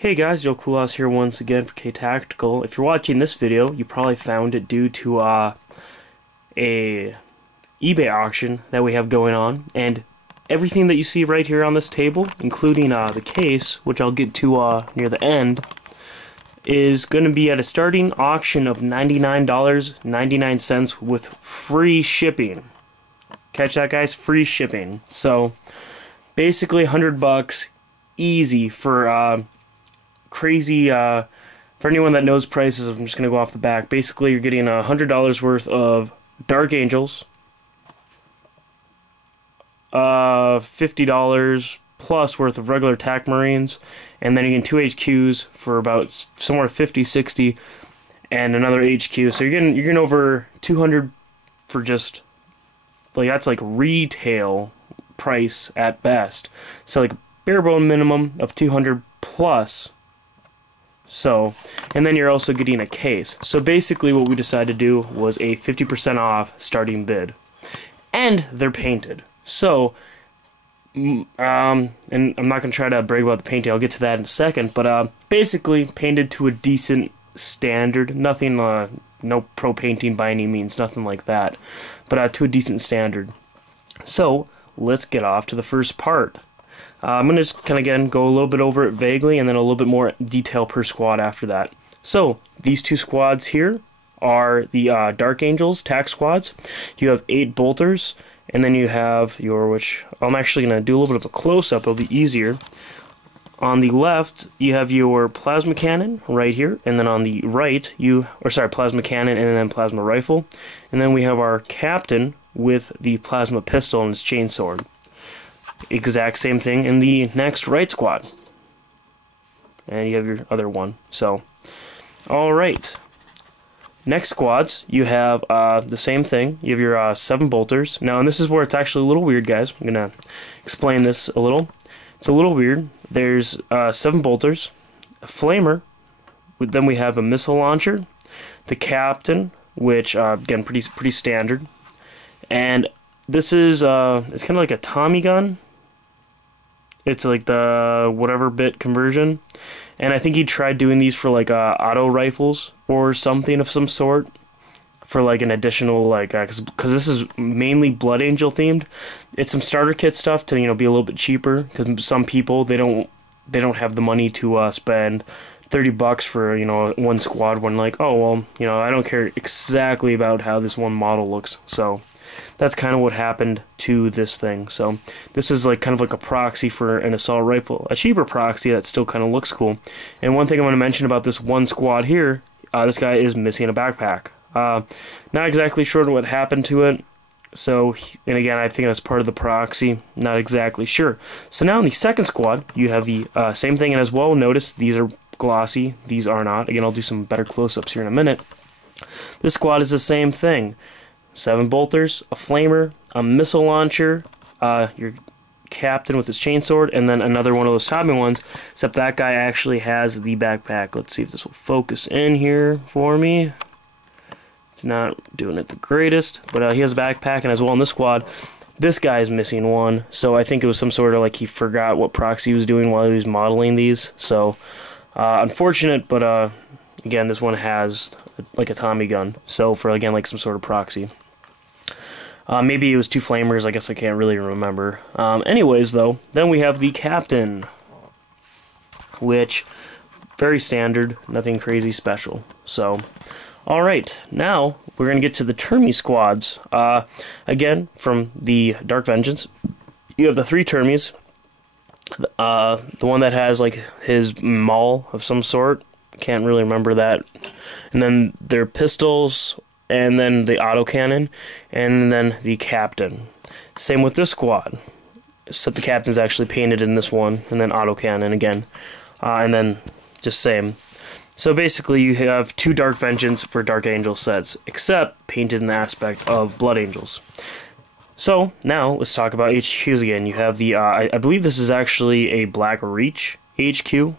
Hey guys, Joe Kulas here once again for K Tactical. If you're watching this video, you probably found it due to a eBay auction that we have going on, and everything that you see right here on this table, including the case, which I'll get to near the end, is going to be at a starting auction of $99.99 with free shipping. Catch that, guys? Free shipping. So basically $100 easy for crazy for anyone that knows prices. I'm just gonna go off the back. Basically, you're getting $100 worth of Dark Angels, $50 plus worth of regular TAC Marines, and then you get 2 HQs for about somewhere 50, 60, and another HQ. So you're getting over 200 for just like, that's like retail price at best. So like bare bone minimum of 200 plus. So, and then you're also getting a case. So basically what we decided to do was a 50% off starting bid. And they're painted. So, and I'm not going to try to brag about the painting, I'll get to that in a second, but basically painted to a decent standard. Nothing, no pro painting by any means, nothing like that. But to a decent standard. So, let's get off to the first part. I'm going to just kind of, again, go a little bit over it vaguely, and then a little bit more detail per squad after that. So, these two squads here are the Dark Angels TAC squads. You have 8 bolters, and then you have your, which I'm actually going to do a little bit of a close-up, it'll be easier. On the left, you have your plasma cannon right here, and then on the right, plasma cannon and then plasma rifle. And then we have our captain with the plasma pistol and his chainsword. Exact same thing in the next right squad. And you have your other one. So, alright. Next squads, you have the same thing. You have your 7 bolters. Now, and this is where it's actually a little weird, guys. I'm going to explain this a little. It's a little weird. There's 7 bolters, a flamer, then we have a missile launcher, the captain, which, again, pretty standard. And this is, it's kind of like a Tommy gun. It's like the whatever bit conversion. And I think he tried doing these for like auto rifles or something of some sort. For like an additional, like, because this is mainly Blood Angel themed. It's some starter kit stuff to, be a little bit cheaper. Because some people, they don't have the money to spend $30 for, one squad when like, oh, well, I don't care exactly about how this one model looks. So that's kind of what happened to this thing. So this is like kind of like a proxy for an assault rifle, a cheaper proxy that still kind of looks cool. And one thing I'm going to mention about this one squad here, this guy is missing a backpack. Not exactly sure what happened to it. So, and again, I think that's part of the proxy. Not exactly sure. So now in the second squad, you have the same thing, and as well, notice these are glossy. These are not. Again, I'll do some better close-ups here in a minute. This squad is the same thing. 7 bolters, a flamer, a missile launcher, your captain with his chainsword, and then another one of those Tommy ones, except that guy actually has the backpack. Let's see if this will focus in here for me. It's not doing it the greatest, but he has a backpack, and as well in this squad, this guy is missing one, so I think it was some sort of like he forgot what proxy he was doing while he was modeling these, so unfortunate, but again, this one has like a Tommy gun, so for, again, like some sort of proxy. Maybe it was 2 flamers, I guess I can't really remember. Anyways, though, then we have the captain, which, very standard, nothing crazy special. So, alright, now we're going to get to the Termi squads. Again, from the Dark Vengeance, you have the 3 Termis. The one that has, like, his maul of some sort, can't really remember that. And then their pistols, and then the autocannon, and then the captain. Same with this squad, except the captain's actually painted in this one, and then autocannon again, and then just same. So basically you have 2 Dark Vengeance for Dark Angel sets, except painted in the aspect of Blood Angels. So now let's talk about HQs again. You have the, I believe this is actually a Black Reach HQ.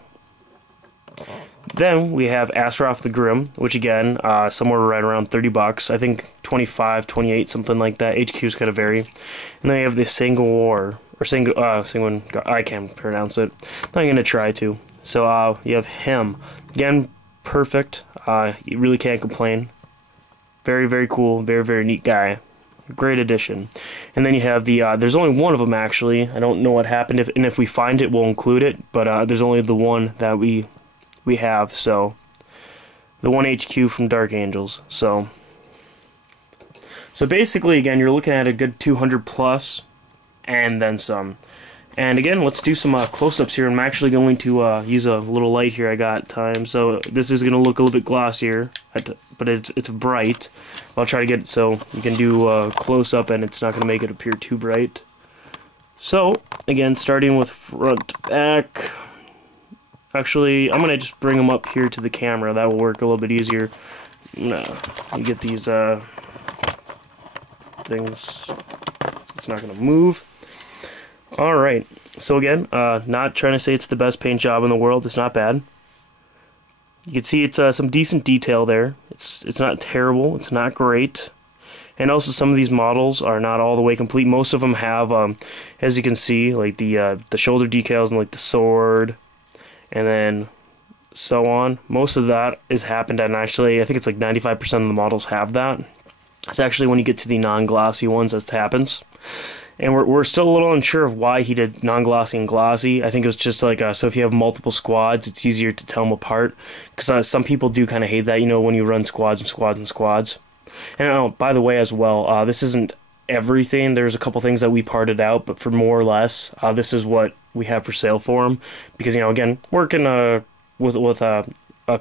Then we have Astaroth the Grim, which again, somewhere right around $30. I think 25, 28, something like that. HQs kind of vary. And then we have the Single War, or Single, I can't pronounce it. Not going to try to. So you have him. Again, perfect. You really can't complain. Very, very cool. Very, very neat guy. Great addition. And then you have the, there's only one of them actually. I don't know what happened, and if we find it, we'll include it. But there's only the one that we have, so. The 1 HQ from Dark Angels. So basically, again, you're looking at a good 200 plus, and then some. And again, let's do some close-ups here. I'm actually going to use a little light here I got time, so this is going to look a little bit glossier, but it's bright. I'll try to get it so you can do a close-up and it's not going to make it appear too bright. So, again, starting with front, back. Actually, I'm going to just bring them up here to the camera. That will work a little bit easier. No, you get these things. It's not going to move. Alright, so again, not trying to say it's the best paint job in the world. It's not bad. You can see it's some decent detail there. It's not terrible. It's not great. And also some of these models are not all the way complete. Most of them have, as you can see, like the shoulder decals and like the sword, and then so on. Most of that has happened, and actually I think it's like 95% of the models have that. It's actually when you get to the non-glossy ones that happens. And we're still a little unsure of why he did non-glossy and glossy. I think it was just like, so if you have multiple squads, it's easier to tell them apart. Because some people do kind of hate that, you know, when you run squads and squads and squads. And oh, by the way as well, this isn't everything. There's a couple things that we parted out, but for more or less, this is what we have for sale for them. Because, you know, again, working with a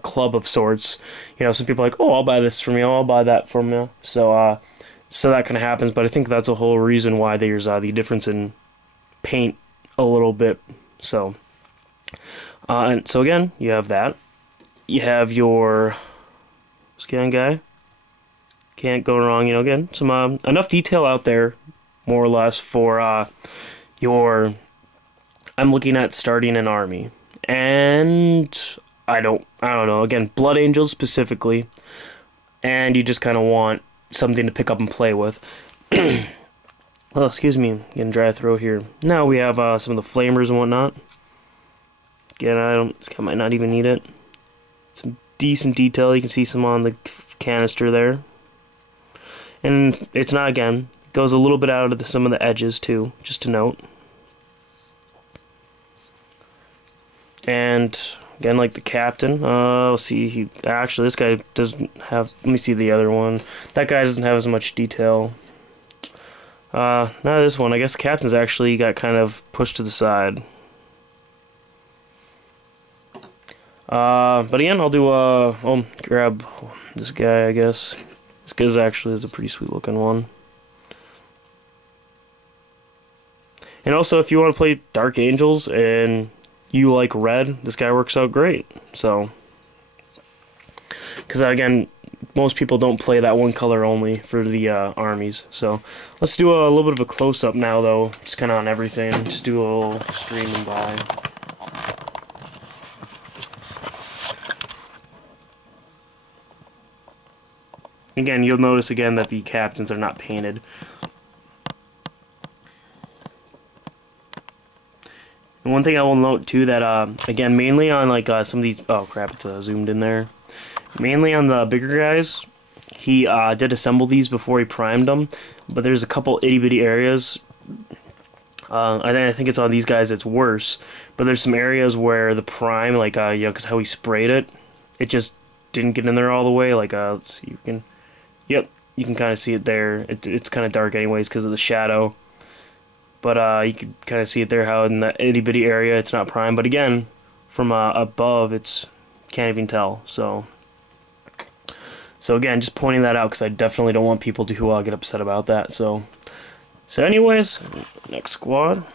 club of sorts, you know, some people are like, oh, I'll buy this from you, I'll buy that from you. So that kind of happens, but I think that's a whole reason why there's the difference in paint a little bit. So, and so again, you have that. You have your scan guy. Can't go wrong, you know. Again, some enough detail out there, more or less, for your. I'm looking at starting an army, and I don't know. Again, Blood Angels specifically, and you just kind of want something to pick up and play with. Oh, excuse me, getting dry throat here. Now we have some of the flamers and whatnot. Again, I might not even need it. Some decent detail. You can see some on the canister there, and it's not, again, goes a little bit out of some of the edges too, just to note. And again, like the captain, let's see, actually, this guy doesn't have, let me see the other one. That guy doesn't have as much detail. Not this one. I guess the captain's actually got kind of pushed to the side. But again, I'll do, I'll grab this guy, I guess. This guy's actually is a pretty sweet looking one. And also, if you want to play Dark Angels and you like red, this guy works out great. So, because again, most people don't play that one color only for the armies. So let's do a little bit of a close-up now, though, just kind of on everything. Just do a little streaming by. Again, you'll notice again that the captains are not painted. And one thing I will note too, that again, mainly on like some of these, oh crap, it's zoomed in there. Mainly on the bigger guys, he did assemble these before he primed them, but there's a couple itty bitty areas. I think it's on these guys it's worse, but there's some areas where the prime, like you know, because how he sprayed it, it just didn't get in there all the way. Like let's see, you can, yep, you can kind of see it there. It's kind of dark anyways because of the shadow. But you can kind of see it there, how in the itty bitty area it's not prime. But again, from above, it's can't even tell. So again, just pointing that out because I definitely don't want people to get upset about that. So anyways, next squad.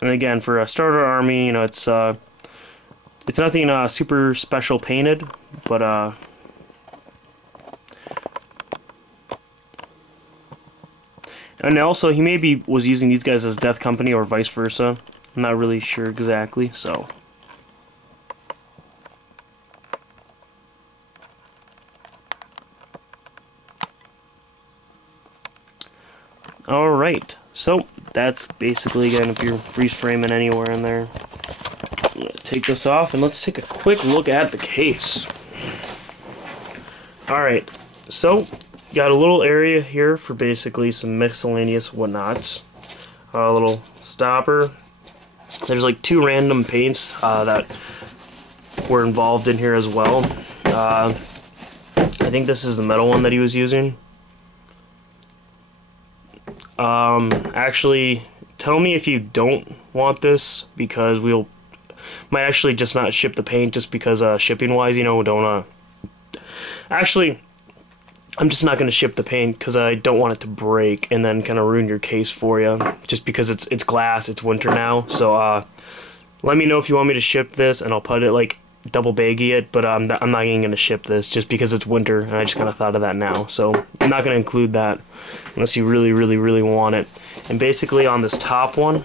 And again, for a starter army, you know, it's nothing super special painted, but and also, he maybe was using these guys as Death Company or vice versa. I'm not really sure exactly, so. Alright, so that's basically, again, if you're freeze framing anywhere in there. I'm gonna take this off and let's take a quick look at the case. Alright, so got a little area here for basically some miscellaneous whatnots. A little stopper. There's like 2 random paints that were involved in here as well. I think this is the metal one that he was using. Actually, tell me if you don't want this, because might actually just not ship the paint, just because shipping wise, you know, don't actually, I'm just not going to ship the paint because I don't want it to break and then kind of ruin your case for you, just because it's glass, it's winter now. So let me know if you want me to ship this, and I'll put it like double baggy it, but I'm not even going to ship this just because it's winter, and I just kind of thought of that now. So I'm not going to include that unless you really, really, really want it. And basically on this top one,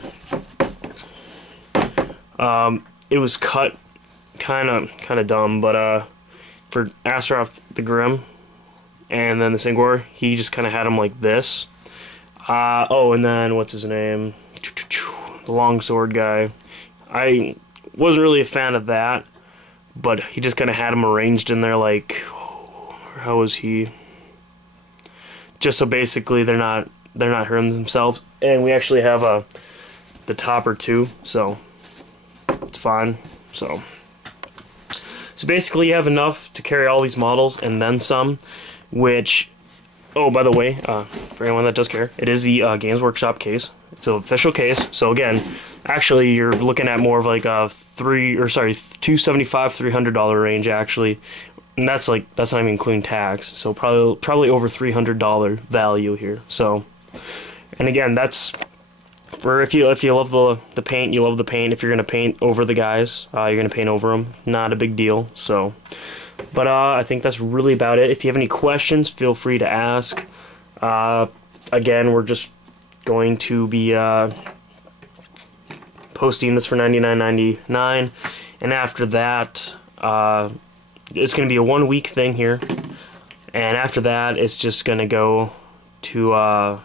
it was cut kind of dumb, but for Astaroth the Grim and then the Tzaangor, he just kind of had them like this. Oh, and then what's his name? The longsword guy. I wasn't really a fan of that, but he just kind of had them arranged in there like, how was he? Just so basically they're not hurting themselves. And we actually have the topper too, so it's fine. So basically you have enough to carry all these models and then some, which, oh, by the way, for anyone that does care, it is the Games Workshop case. It's an official case. So again, actually you're looking at more of like a $275, $300 range actually. And that's not even including tax. So probably over $300 value here. So, and again, that's for if you love the paint, you love the paint. If you're gonna paint over the guys, you're gonna paint over them. Not a big deal. So, but I think that's really about it. If you have any questions, feel free to ask. Again, we're just going to be posting this for $99.99, and after that, it's going to be a 1-week thing here, and after that, it's just going to go to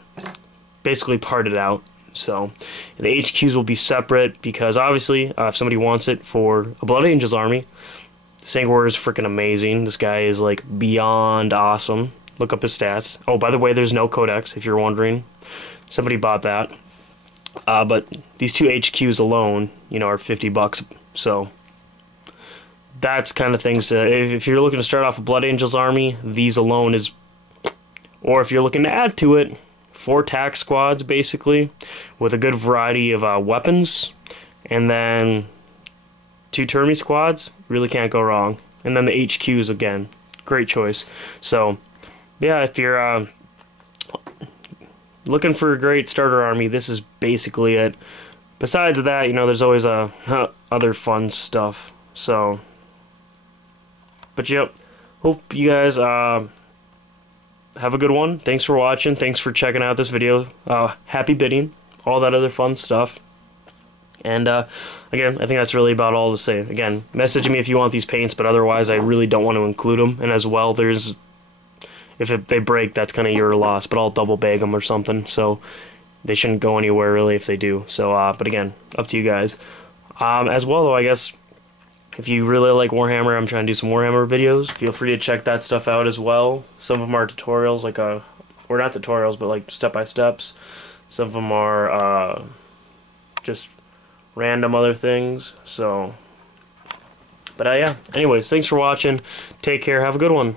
basically part it out. So the HQs will be separate because obviously, if somebody wants it for a Blood Angels army, Tzaangor is freaking amazing. This guy is like beyond awesome. Look up his stats. Oh, by the way, there's no codex if you're wondering. Somebody bought that. But these 2 HQs alone, you know, are $50. So that's kind of things. If you're looking to start off a Blood Angels army, these alone is, or if you're looking to add to it, 4 tax squads basically, with a good variety of weapons, and then 2 Termi squads, really can't go wrong. And then the HQs again, great choice. So yeah, if you're looking for a great starter army, this is basically it. Besides that, you know, there's always other fun stuff. So, but yep, hope you guys have a good one. Thanks for watching. Thanks for checking out this video. Happy bidding, all that other fun stuff. And again, I think that's really about all to say. Again, message me if you want these paints, but otherwise I really don't want to include them. And as well, if they break, that's kind of your loss, but I'll double bag them or something, so they shouldn't go anywhere really if they do. So, but again, up to you guys. As well, though, I guess, if you really like Warhammer, I'm trying to do some Warhammer videos. Feel free to check that stuff out as well. Some of them are tutorials, like, or not tutorials, but like step-by-steps. Some of them are just random other things, so. But yeah, anyways, thanks for watching. Take care, have a good one.